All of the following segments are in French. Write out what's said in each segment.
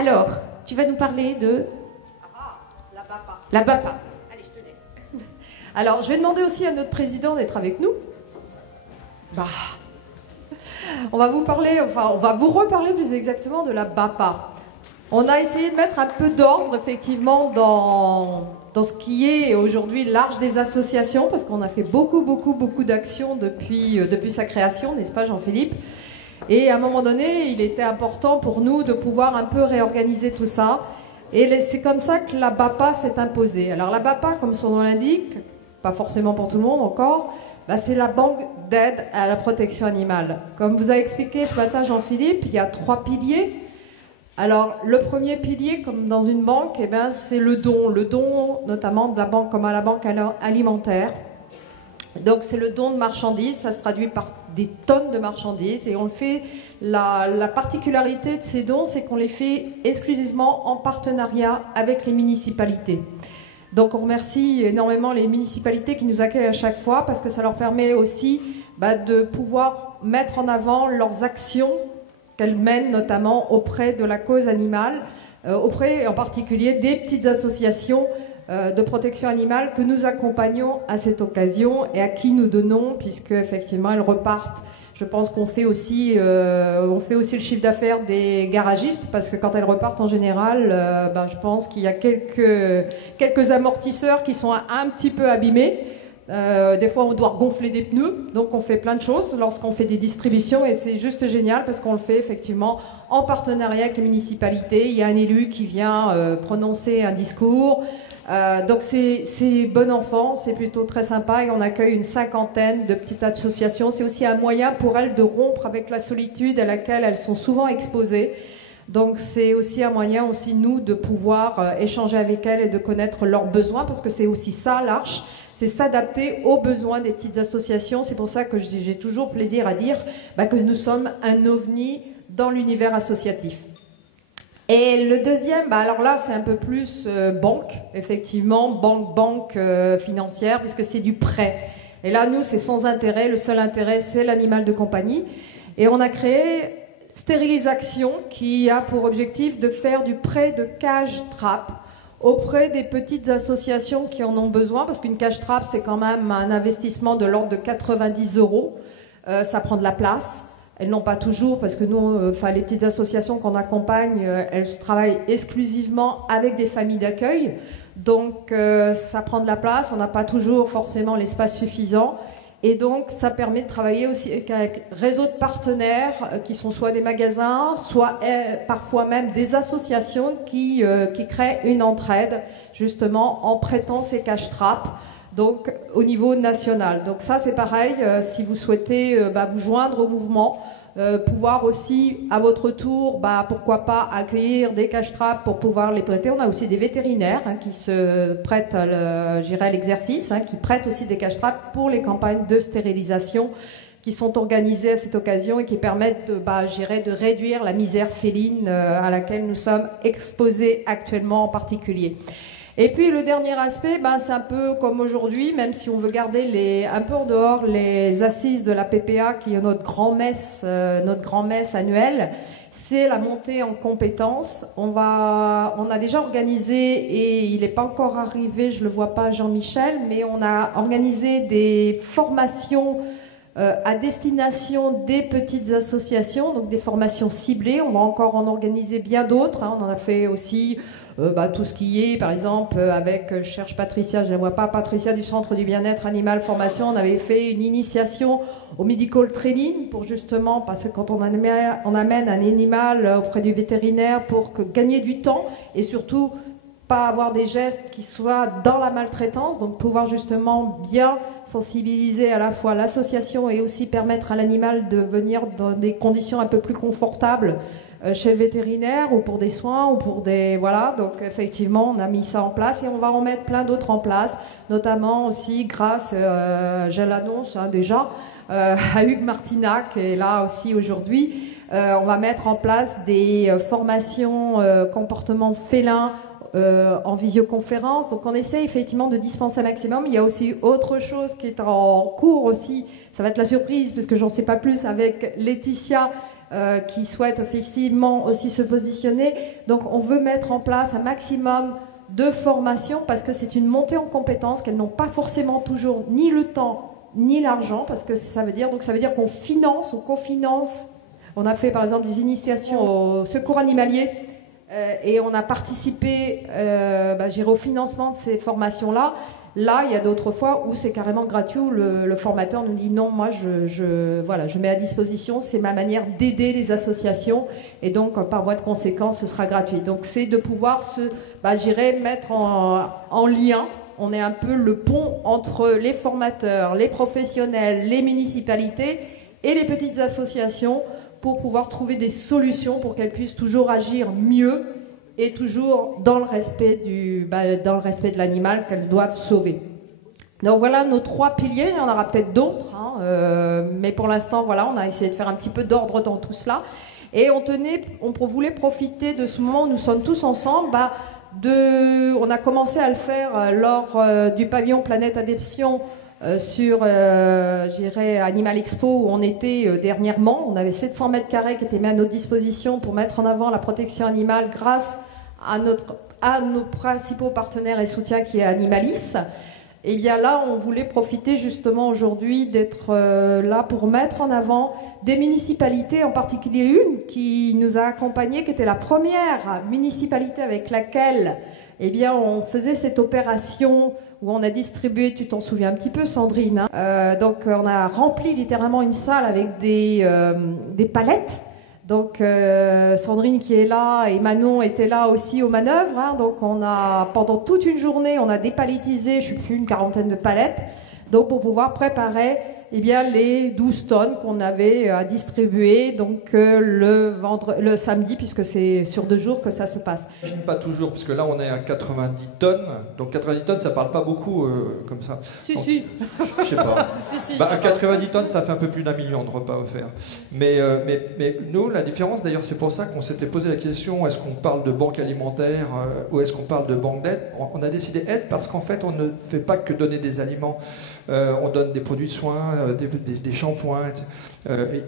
Alors, tu vas nous parler de... La BAPA. La BAPA. Allez, je te laisse. Alors, je vais demander aussi à notre président d'être avec nous. On va vous parler, enfin, on va vous reparler plus exactement de la BAPA. On a essayé de mettre un peu d'ordre, effectivement, dans ce qui est aujourd'hui l'Arche des associations, parce qu'on a fait beaucoup d'actions depuis sa création, n'est-ce pas, Jean-Philippe? Et à un moment donné, il était important pour nous de pouvoir un peu réorganiser tout ça. Et c'est comme ça que la BAPA s'est imposée. Alors la BAPA, comme son nom l'indique, pas forcément pour tout le monde encore, c'est la banque d'aide à la protection animale. Comme vous a expliqué ce matin Jean-Philippe, il y a 3 piliers. Alors le premier pilier, comme dans une banque, c'est le don notamment de la banque comme à la banque alimentaire. Donc c'est le don de marchandises, ça se traduit par des tonnes de marchandises et on le fait, la particularité de ces dons, c'est qu'on les fait exclusivement en partenariat avec les municipalités. Donc on remercie énormément les municipalités qui nous accueillent à chaque fois parce que ça leur permet aussi de pouvoir mettre en avant leurs actions qu'elles mènent notamment auprès de la cause animale, auprès en particulier des petites associations de protection animale que nous accompagnons à cette occasion et à qui nous donnons, puisque effectivement elles repartent. Je pense qu'on fait aussi, le chiffre d'affaires des garagistes, parce que quand elles repartent en général, je pense qu'il y a quelques amortisseurs qui sont un petit peu abîmés. Des fois on doit gonfler des pneus, donc on fait plein de choses lorsqu'on fait des distributions et c'est juste génial parce qu'on le fait effectivement en partenariat avec les municipalités. Il y a un élu qui vient prononcer un discours. Donc c'est bon enfant, c'est plutôt très sympa et on accueille une 50aine de petites associations. C'est aussi un moyen pour elles de rompre avec la solitude à laquelle elles sont souvent exposées. Donc c'est aussi un moyen aussi nous de pouvoir échanger avec elles et de connaître leurs besoins parce que c'est aussi ça l'Arche, c'est s'adapter aux besoins des petites associations. C'est pour ça que j'ai toujours plaisir à dire que nous sommes un ovni dans l'univers associatif. Et le deuxième, alors là, c'est un peu plus banque, effectivement, banque financière, puisque c'est du prêt. Et là, nous, c'est sans intérêt. Le seul intérêt, c'est l'animal de compagnie. Et on a créé Stérilisation, qui a pour objectif de faire du prêt de cage-trappe auprès des petites associations qui en ont besoin, parce qu'une cage-trappe, c'est quand même un investissement de l'ordre de 90 €. Ça prend de la place. Elles n'ont pas toujours, parce que nous, les petites associations qu'on accompagne, elles travaillent exclusivement avec des familles d'accueil. Donc, ça prend de la place, on n'a pas toujours forcément l'espace suffisant. Et donc, ça permet de travailler aussi avec un réseau de partenaires qui sont soit des magasins, soit parfois même des associations qui créent une entraide, justement, en prêtant ces cache-trappes. Donc au niveau national. Donc ça c'est pareil, si vous souhaitez vous joindre au mouvement, pouvoir aussi à votre tour, pourquoi pas accueillir des cache-trappes pour pouvoir les prêter. On a aussi des vétérinaires qui se prêtent à l'exercice, qui prêtent aussi des cache-trappes pour les campagnes de stérilisation qui sont organisées à cette occasion et qui permettent de réduire la misère féline à laquelle nous sommes exposés actuellement en particulier. Et puis le dernier aspect, c'est un peu comme aujourd'hui, même si on veut garder un peu en dehors les assises de la PPA, qui est notre grand-messe annuelle, c'est la montée en compétences. On a déjà organisé, et il n'est pas encore arrivé, je ne le vois pas Jean-Michel, mais on a organisé des formations à destination des petites associations, donc des formations ciblées. On va encore en organiser bien d'autres. On en a fait aussi tout ce qui est, par exemple, avec, je cherche Patricia, je ne la vois pas, Patricia du Centre du Bien-être Animal Formation, on avait fait une initiation au medical training pour justement, parce que quand on amène un animal auprès du vétérinaire pour gagner du temps et surtout pas avoir des gestes qui soient dans la maltraitance, donc pouvoir justement bien sensibiliser à la fois l'association et aussi permettre à l'animal de venir dans des conditions un peu plus confortables chez le vétérinaire ou pour des soins ou pour des... Voilà, donc effectivement on a mis ça en place et on va en mettre plein d'autres en place, notamment aussi grâce, je l'annonce déjà, à Hugues Martinac qui est là aussi aujourd'hui. On va mettre en place des formations comportement félin en visioconférence. Donc on essaie effectivement de dispenser un maximum. Il y a aussi autre chose qui est en cours aussi, ça va être la surprise puisque j'en sais pas plus, avec Laetitia qui souhaitent effectivement aussi se positionner. Donc on veut mettre en place un maximum de formation parce que c'est une montée en compétences qu'elles n'ont pas forcément toujours ni le temps ni l'argent, parce que ça veut dire qu'on finance, on cofinance. On a fait par exemple des initiations au secours animalier et on a participé au financement de ces formations-là. Là, il y a d'autres fois où c'est carrément gratuit, où le formateur nous dit non, moi je mets à disposition, c'est ma manière d'aider les associations et donc par voie de conséquence ce sera gratuit. Donc c'est de pouvoir mettre en lien, on est un peu le pont entre les formateurs, les professionnels, les municipalités et les petites associations pour pouvoir trouver des solutions pour qu'elles puissent toujours agir mieux et toujours dans le respect de l'animal qu'elles doivent sauver. Donc voilà nos 3 piliers, il y en aura peut-être d'autres, mais pour l'instant, voilà, on a essayé de faire un petit peu d'ordre dans tout cela. Et on voulait profiter de ce moment où nous sommes tous ensemble. On a commencé à le faire lors du pavillon Planète Adoption sur Animal Expo où on était dernièrement. On avait 700 mètres carrés qui étaient mis à notre disposition pour mettre en avant la protection animale grâce à nos principaux partenaires et soutiens qui est Animalis. Et bien là, on voulait profiter justement aujourd'hui d'être là pour mettre en avant des municipalités, en particulier une qui nous a accompagnés, qui était la première municipalité avec laquelle on faisait cette opération où on a distribué, tu t'en souviens un petit peu Sandrine, donc on a rempli littéralement une salle avec des palettes. Donc Sandrine qui est là et Manon était là aussi aux manœuvres. Donc pendant toute une journée, on a dépalettisé, je ne sais plus, une 40aine de palettes. Donc pour pouvoir préparer les 12 tonnes qu'on avait à distribuer donc le samedi, puisque c'est sur 2 jours que ça se passe. J'imagine pas toujours, parce que là on est à 90 tonnes. Donc 90 tonnes, ça parle pas beaucoup comme ça. Si, donc, si. Je sais pas. Si, à 90 tonnes, ça fait un peu plus d'1 million de repas offerts. Mais nous, la différence, d'ailleurs, c'est pour ça qu'on s'était posé la question, est-ce qu'on parle de banque alimentaire ou est-ce qu'on parle de banque d'aide? On a décidé aide parce qu'en fait, on ne fait pas que donner des aliments. On donne des produits de soins, des shampoings,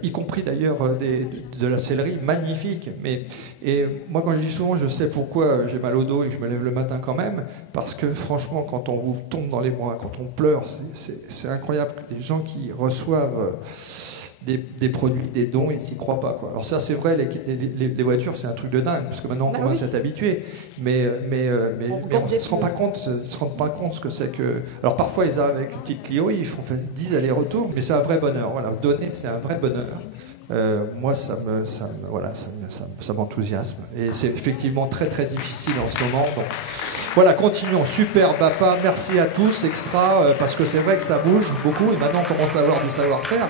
y compris d'ailleurs de la sellerie, magnifique. Et moi, quand je dis souvent, je sais pourquoi j'ai mal au dos et que je me lève le matin quand même, parce que franchement, quand on vous tombe dans les bras, quand on pleure, c'est incroyable. Les gens qui reçoivent des produits, des dons, ils n'y croient pas, quoi. Alors ça, c'est vrai, les voitures, c'est un truc de dingue, parce que maintenant, on commence à être habitué. Mais on ne se rend pas compte ce que c'est que... Alors parfois, ils arrivent avec une petite Clio, ils font 10 allers-retours, mais c'est un vrai bonheur. Voilà, donner, c'est un vrai bonheur. Moi, ça m'enthousiasme. Et c'est effectivement très, très difficile en ce moment. Donc, voilà, continuons. Super BAPA, merci à tous, extra, parce que c'est vrai que ça bouge beaucoup, et maintenant, on commence à avoir du savoir-faire.